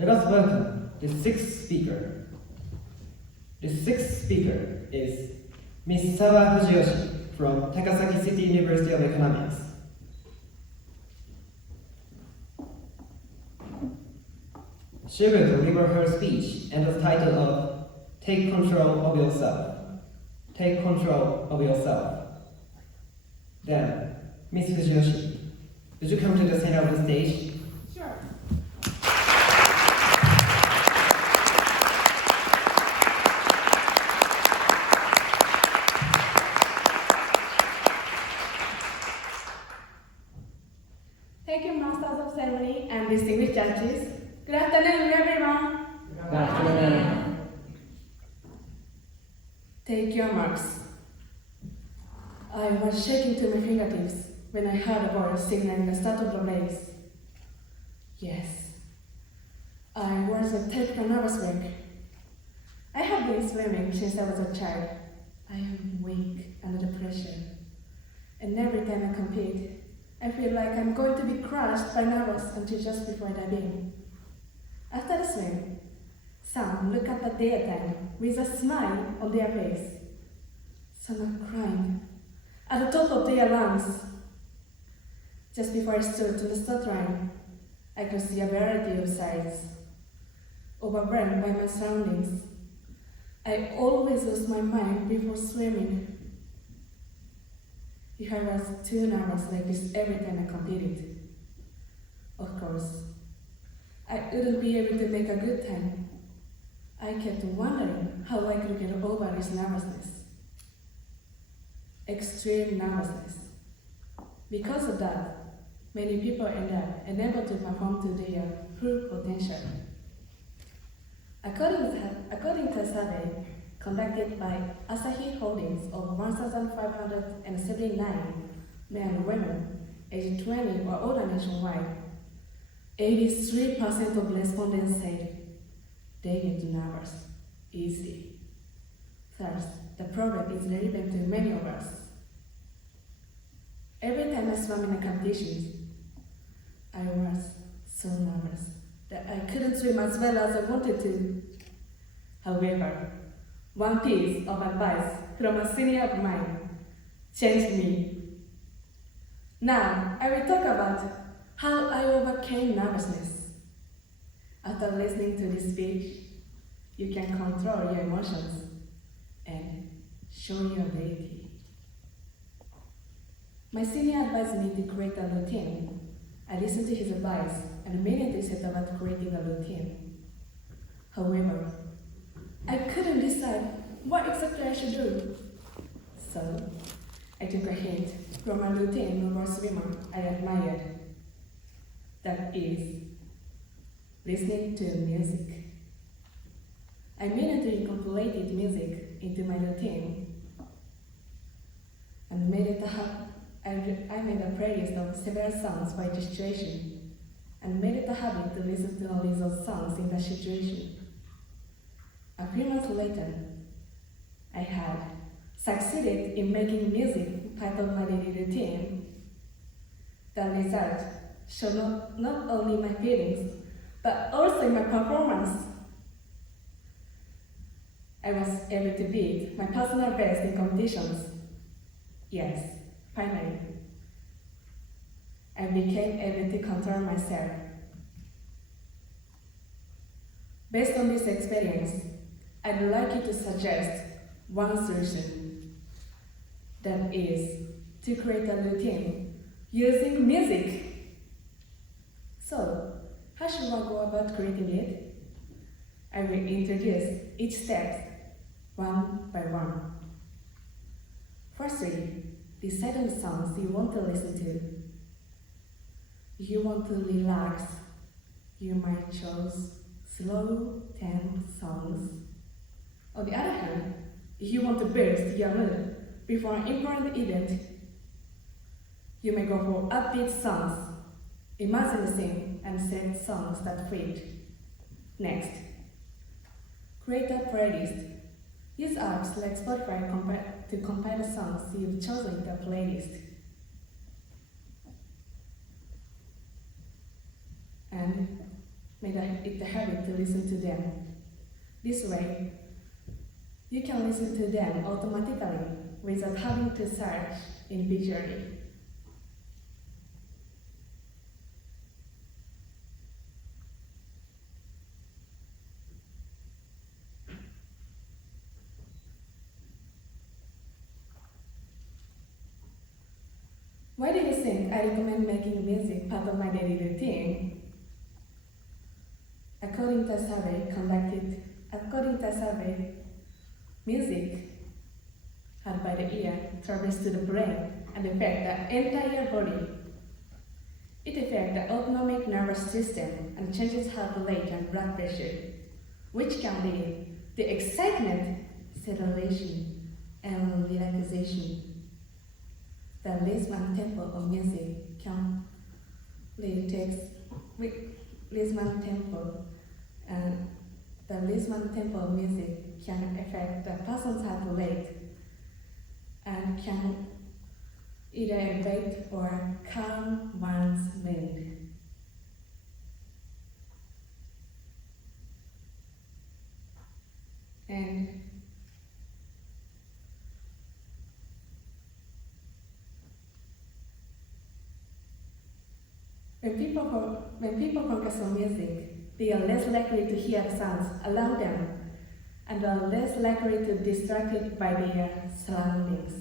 Let us welcome the sixth speaker. The sixth speaker is Ms. Sawa Fujiyoshi from Takasaki City University of Economics. She will deliver her speech under the title of Take Control of Yourself. Take control of yourself. Then, Ms. Fujiyoshi, would you come to the center of the stage? Sure. Thank you, Masters of Ceremony and distinguished judges. Good afternoon, everyone. Good afternoon. Take your marks. I was shaking to my fingertips when I heard a voice signaling the start of the race. Yes, I was a typical nervous wreck. I have been swimming since I was a child. I am weak under the pressure. And every time I compete, I feel like I'm going to be crushed by nerves until just before I dive in. After the swim, some look up at their time with a smile on their face. Some are crying at the top of their lungs. Just before I stood to the start line, I could see a variety of sights. Overwhelmed by my surroundings, I always lose my mind before swimming. If I was too nervous like this every time I competed, of course, I wouldn't be able to make a good time. I kept wondering how I could get over this nervousness. Extreme nervousness. Because of that, many people end up unable to perform to their full potential. According to a survey conducted by Asahi Holdings of 1,579 men and women aged 20 or older nationwide, 83% of respondents said they get nervous easily. Thus, the problem is relevant to many of us. Every time I swam in a competition, I was so nervous that I couldn't swim as well as I wanted to. However, one piece of advice from a senior of mine changed me. Now, I will talk about how I overcame nervousness. After listening to this speech, you can control your emotions and show your ability. My senior advised me to create a routine. I listened to his advice and immediately set about creating a routine. However, I couldn't decide what exactly I should do. So, I took a hint from a routine of a swimmer I admired. That is, listening to music. I immediately incorporated music into my routine and I made a playlist of several songs for each situation and made it a habit to listen to only those songs in that situation. A few months later, I had succeeded in making music part of my daily routine. The result showed not only my feelings, but also in my performance. I was able to beat my personal best in competitions. Yes, finally, I became able to control myself. Based on this experience, I'd like you to suggest one solution. That is, to create a routine using music. So, how should one go about creating it? I will introduce each step one by one. Firstly, decide on the songs you want to listen to. If you want to relax, you might choose slow, tempo songs. On the other hand, if you want to boost your mood before an important event, you may go for upbeat songs. Imagine the scene and select songs that fit. Next, create a playlist. Use apps like Spotify to compile the songs you've chosen in the playlist. And made it a habit to listen to them. This way, you can listen to them automatically without having to search individually. Why do you think I recommend making music part of my daily routine? According to a survey, music heard by the ear travels to the brain and affects the entire body. It affects the autonomic nervous system and changes heart rate and blood pressure, which can lead to excitement, acceleration, and relaxation. The rhythm and tempo of music can lead to the rhythm and tempo of music can affect the person's heart rate and can either elevate or calm one's mood. And when people focus on music, they are less likely to hear the sounds around them and are less likely to be distracted by their surroundings.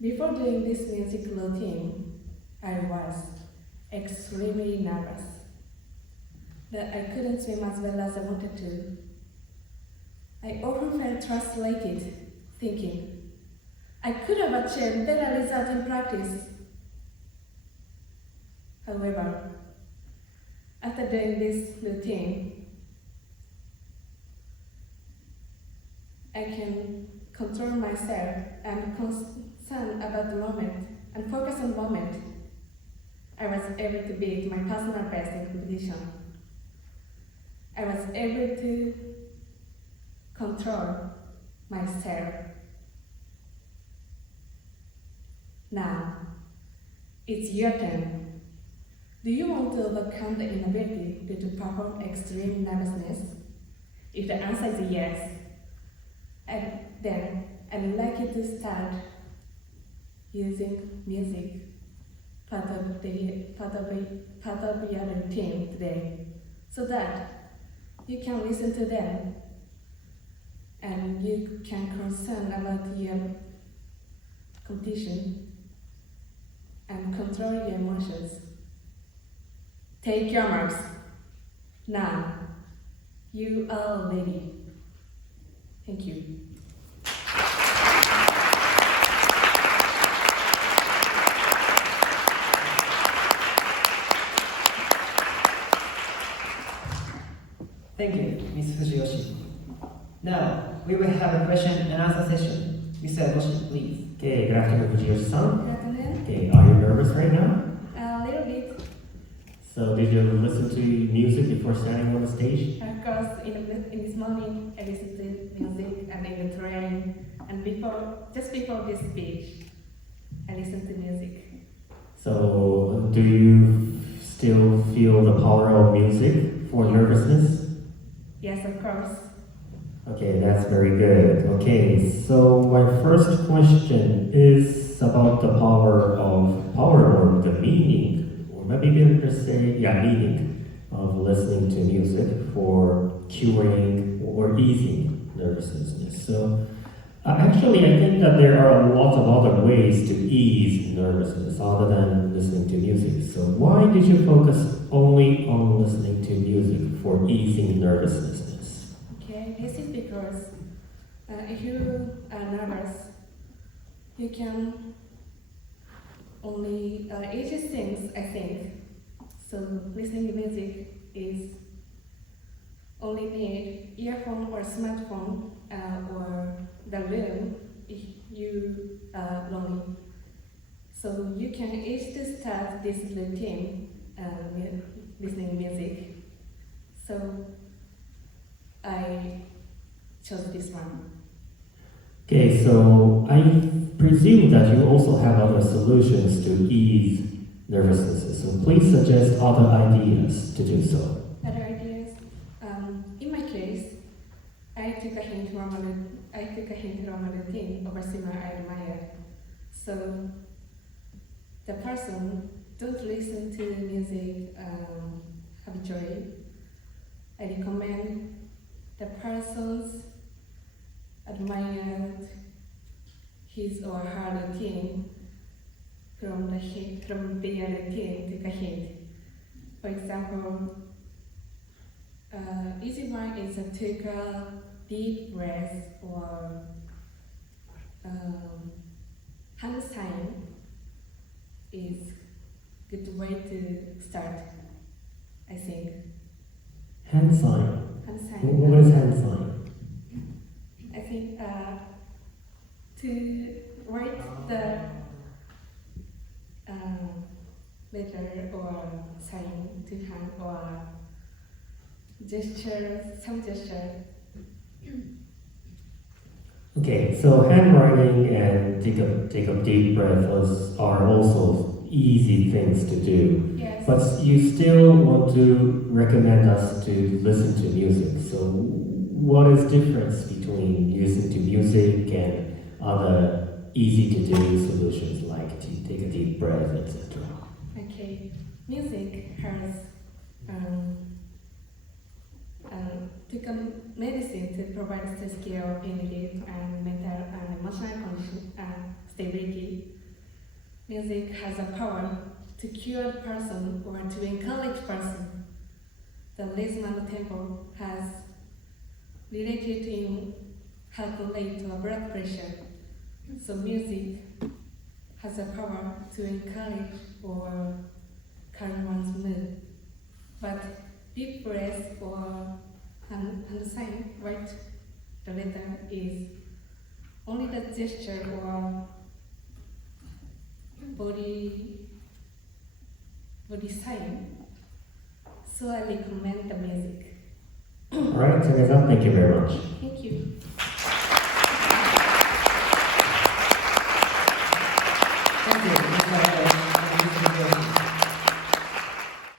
Before doing this music routine, I was extremely nervous that I couldn't swim as well as I wanted to. I often felt frustrated, thinking I could have achieved better results in practice. However, after doing this routine, I can control myself and concern about the moment and focus on the moment. I was able to beat my personal best in competition. I was able to control myself. Now, it's your turn. Do you want to overcome the inability to perform extreme nervousness? If the answer is yes, then I'd like you to start using music part of your routine today, so that you can listen to them and you can concern about your competition and control your emotions. Take your marks. Now, you are ready. Thank you. Thank you, Ms. Fujiyoshi. Now, we will have a question and answer session. Mr. Goshi, please. Okay, good afternoon, Fujiyoshi-san. Good afternoon. Okay, are you nervous right now? A little bit. So did you listen to music before standing on the stage? Of course, in this morning, I listened to music and in the train, and just before this speech, I listened to music. So do you still feel the power of music for nervousness? Yes, of course. Okay, that's very good. Okay, so my first question is about the power or the meaning, or maybe better to say, meaning of listening to music for curing or easing nervousness. So actually, I think that there are a lot of other ways to ease nervousness other than listening to music. So why did you focus only on listening to music for easing nervousness? Okay, this is because if you are nervous, you can only easy things, I think. So listening to music is only need earphone or smartphone or the room if you are lonely. So you can easily start this routine listening music. So I chose this one. Okay, so I presume that you also have other solutions to ease nervousness. So please suggest other ideas to do so. Other ideas? In my case, I took a hint from a routine of a singer I admire. So the person don't listen to music habitually. I recommend the person's admired his or her routine from their routine take a hint. For example, easy one is to take a deep breath or hand sign is good way to start, I think. Hand sign. Hand sign. What is hand sign? I think to write the letter or sign to hand or gesture, some gesture. Okay, so handwriting and take a deep breath are also easy things to do. Yes. But you still want to recommend us to listen to music. So what is the difference between listening to music and other easy to do solutions like to take a deep breath, etc.? Okay. Music has took a medicine to provide the skill in relief and mental and emotional condition and stability. Music has a power to cure the person or to encourage person. The rhythm and the tempo has related in how to relate to a blood pressure. So music has a power to encourage or calm one's mood. But deep breath or hand sign, write the letter is only the gesture or body sign. So I recommend the music. Alright, Teresa, thank you very much.